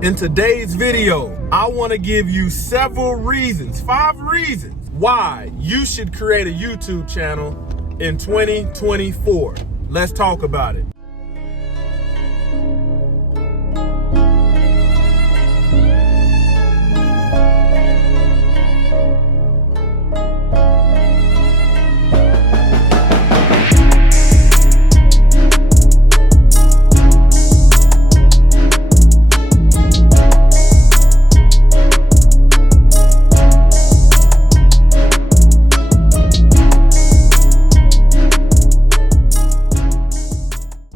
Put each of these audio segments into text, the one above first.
In today's video, I want to give you several reasons, 5 reasons why you should create a YouTube channel in 2024. Let's talk about it.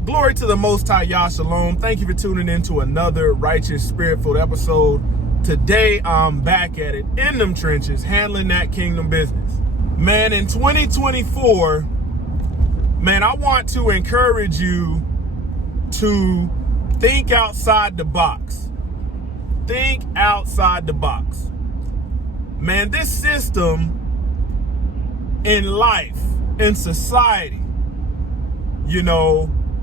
Glory to the Most High, Yah Shalom. Thank you for tuning in to another Righteous Spirit-filled episode. Today, I'm back at it, in them trenches, handling that kingdom business. Man, in 2024, man, I want to encourage you to think outside the box. Think outside the box. Man, this system in life, in society,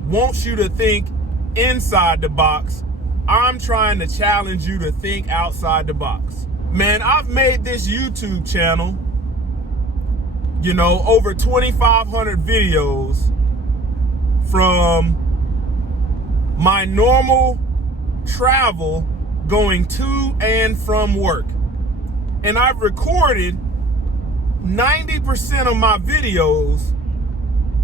wants you to think inside the box. I'm trying to challenge you to think outside the box. Man, I've made this YouTube channel, over 2,500 videos from my normal travel going to and from work. And I've recorded 90% of my videos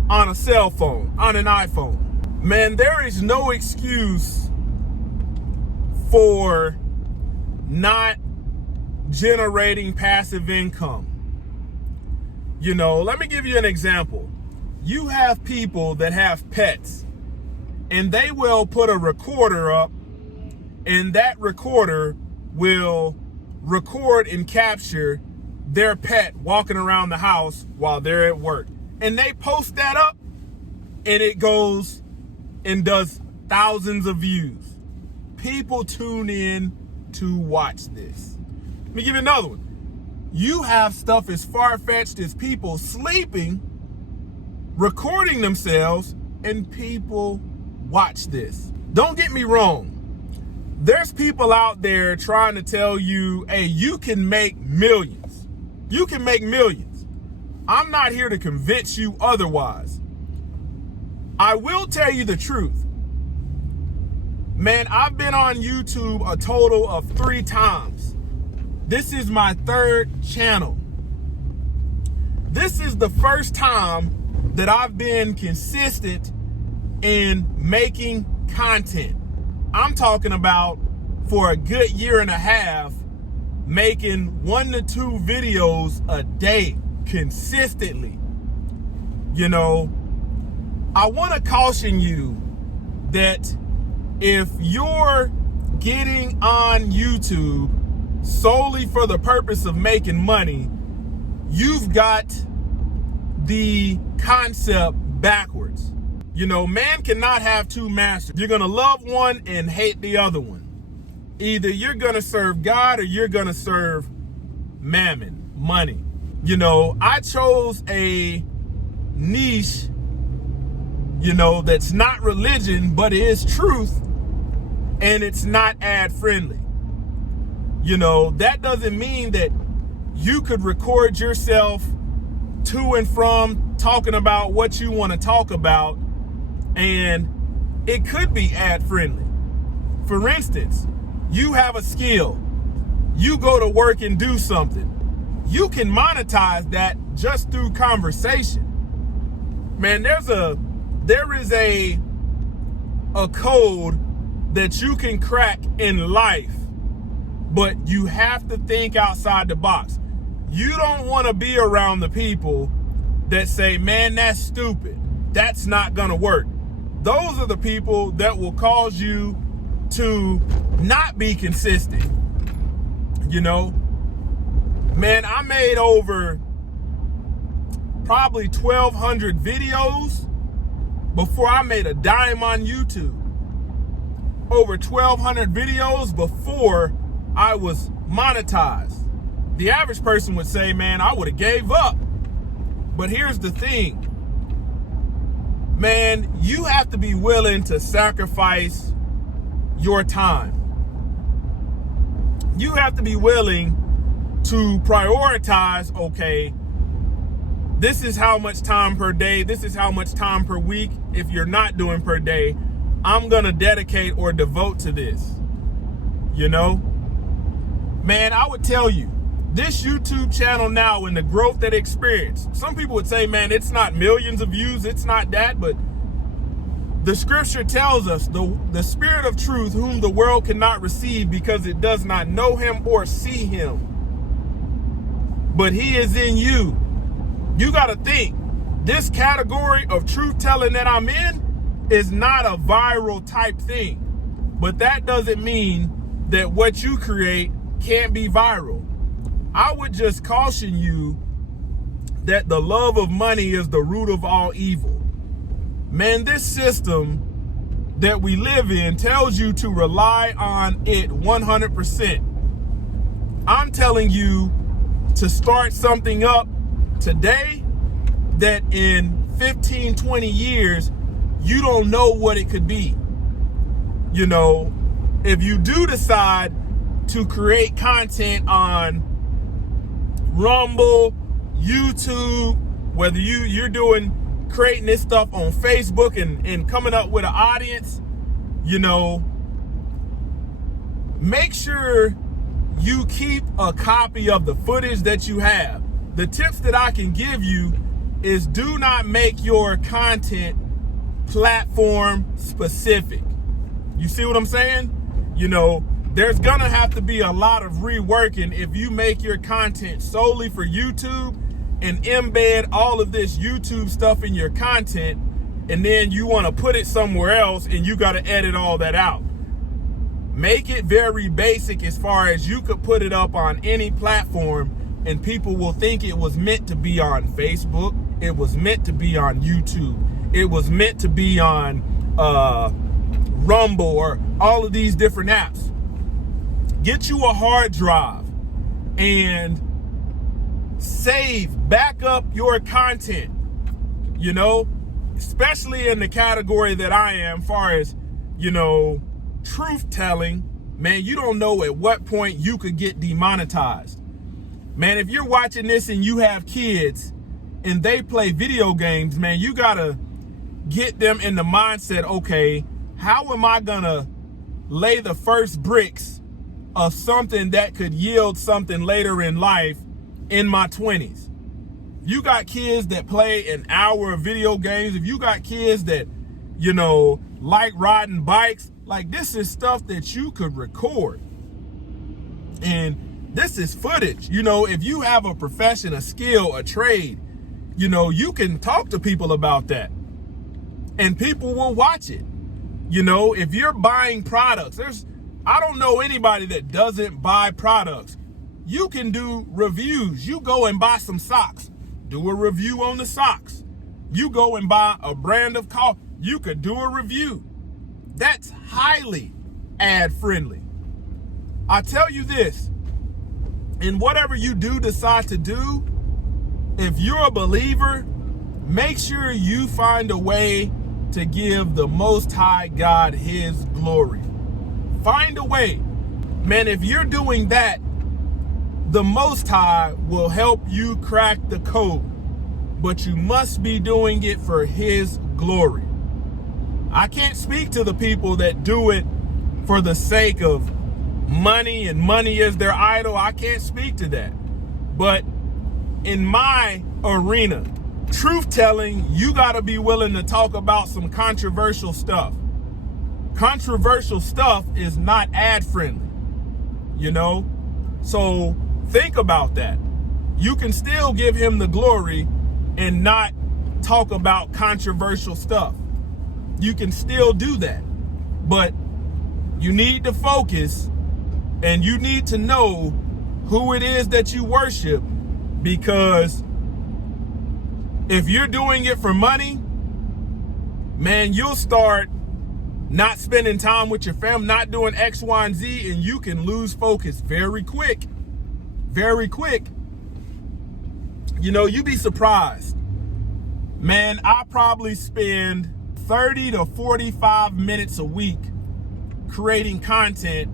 on a cell phone, on an iPhone. Man, there is no excuse for not generating passive income. Let me give you an example. You have people that have pets, and they will put a recorder up, and that recorder will record and capture their pet walking around the house while they're at work. And they post that up, and it goes and does thousands of views. People tune in to watch this. Let me give you another one. You have stuff as far-fetched as people sleeping, recording themselves, and people watch this. Don't get me wrong. There's people out there trying to tell you, hey, you can make millions. You can make millions. I'm not here to convince you otherwise. I will tell you the truth. Man, I've been on YouTube a total of 3 times. This is my 3rd channel. This is the first time that I've been consistent in making content. I'm talking about for a good 1.5 years, making 1 to 2 videos a day consistently. I want to caution you that if you're getting on YouTube solely for the purpose of making money, you've got the concept backwards. Man cannot have 2 masters. You're going to love one and hate the other one. Either you're going to serve God or you're going to serve mammon, money. I chose a niche, that's not religion, but it is truth, and it's not ad friendly. That doesn't mean that you could record yourself to and from talking about what you want to talk about, and it could be ad friendly. For instance, you have a skill. You go to work and do something. You can monetize that just through conversation. Man, there is a code that you can crack in life, but you have to think outside the box. You don't want to be around the people that say, man, that's stupid. That's not going to work. Those are the people that will cause you to not be consistent. Man, I made over probably 1,200 videos before I made a dime on YouTube. Over 1,200 videos before I was monetized. The average person would say, man, I would have gave up. But here's the thing. Man, you have to be willing to sacrifice your time. you have to be willing to prioritize, okay, this is how much time per day, this is how much time per week, if you're not doing per day, I'm gonna dedicate or devote to this. You know, man, I would tell you, this YouTube channel now and the growth that it experienced, some people would say, man, it's not millions of views, it's not that, but the scripture tells us the Spirit of truth, whom the world cannot receive because it does not know him or see him, but he is in you. You got to think, this category of truth telling that I'm in is not a viral type thing, but that doesn't mean that what you create can't be viral. I would just caution you that the love of money is the root of all evil. Man, this system that we live in tells you to rely on it 100%. I'm telling you to start something up today that in 15, 20 years, you don't know what it could be. You know, if you do decide to create content on Rumble, YouTube, whether you're creating this stuff on Facebook and coming up with an audience, you know, make sure you keep a copy of the footage that you have. The tips that I can give you is do not make your content platform specific. You see what I'm saying? You know, there's gonna have to be a lot of reworking if you make your content solely for YouTube and embed all of this YouTube stuff in your content, and then you want to put it somewhere else and you got to edit all that out. Make it very basic as far as you could put it up on any platform and people will think it was meant to be on Facebook, it was meant to be on YouTube, it was meant to be on Rumble or all of these different apps. Get you a hard drive and back up your content, you know, especially in the category that I am, far as, you know, truth telling. Man, you don't know at what point you could get demonetized. Man, if you're watching this and you have kids and they play video games, man, you gotta get them in the mindset, okay, how am I gonna lay the first bricks of something that could yield something later in life in my 20s? You got kids that play an hour of video games. If you got kids that, you know, like riding bikes, like this is stuff that you could record. And this is footage. You know, if you have a profession, a skill, a trade, you know, you can talk to people about that and people will watch it. You know, if you're buying products, I don't know anybody that doesn't buy products. You can do reviews. You go and buy some socks, do a review on the socks. You go and buy a brand of coffee, you could do a review. That's highly ad friendly. I tell you this, in whatever you do decide to do, if you're a believer, make sure you find a way to give the Most High God his glory. Find a way. Man, if you're doing that, the Most High will help you crack the code, but you must be doing it for his glory. I can't speak to the people that do it for the sake of money and money is their idol. I can't speak to that. But in my arena, truth telling, you got to be willing to talk about some controversial stuff. Controversial stuff is not ad friendly, you know? So think about that. You can still give him the glory and not talk about controversial stuff. You can still do that, but you need to focus and you need to know who it is that you worship, because if you're doing it for money, man, you'll start not spending time with your family, not doing X, Y, and Z, and you can lose focus very quick. Very quick. You know, you'd be surprised. Man, I probably spend 30 to 45 minutes a week creating content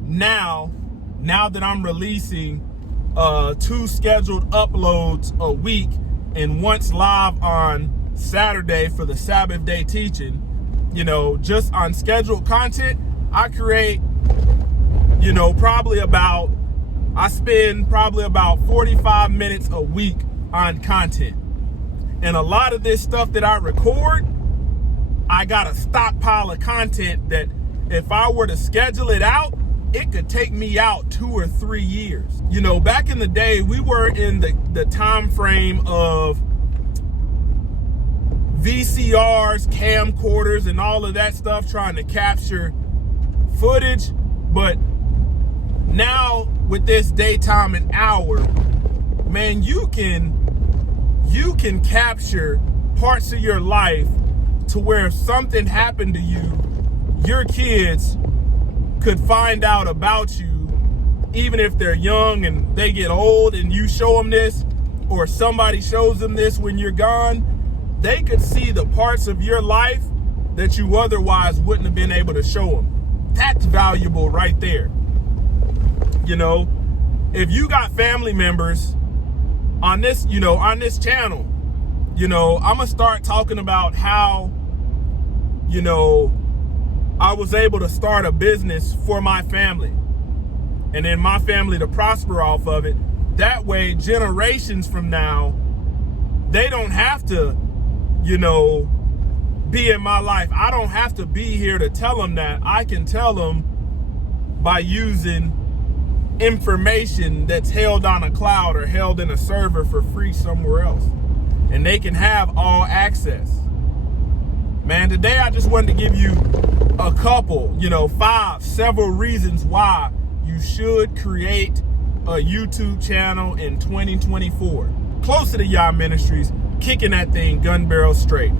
now now that I'm releasing 2 scheduled uploads a week and once live on Saturday for the Sabbath day teaching, you know, just on scheduled content, I create, you know, I spend probably about 45 minutes a week on content. And a lot of this stuff that I record, I got a stockpile of content that if I were to schedule it out, it could take me out 2 or 3 years. You know, back in the day, we were in the time frame of VCRs, camcorders, and all of that stuff, trying to capture footage. But now with this daytime and hour, man, you can capture parts of your life to where if something happened to you, your kids could find out about you, even if they're young and they get old and you show them this, or somebody shows them this when you're gone. They could see the parts of your life that you otherwise wouldn't have been able to show them. That's valuable right there. You know, if you got family members on this, you know, on this channel, you know, I'm gonna start talking about how, you know, I was able to start a business for my family and then my family to prosper off of it. That way, generations from now, they don't have to, you know, be in my life. I don't have to be here to tell them that. I can tell them by using information that's held on a cloud or held in a server for free somewhere else. And they can have all access. Man, today I just wanted to give you a couple, you know, several reasons why you should create a YouTube channel in 2024. Closer to Yah Ministries, kicking that thing gun barrel straight.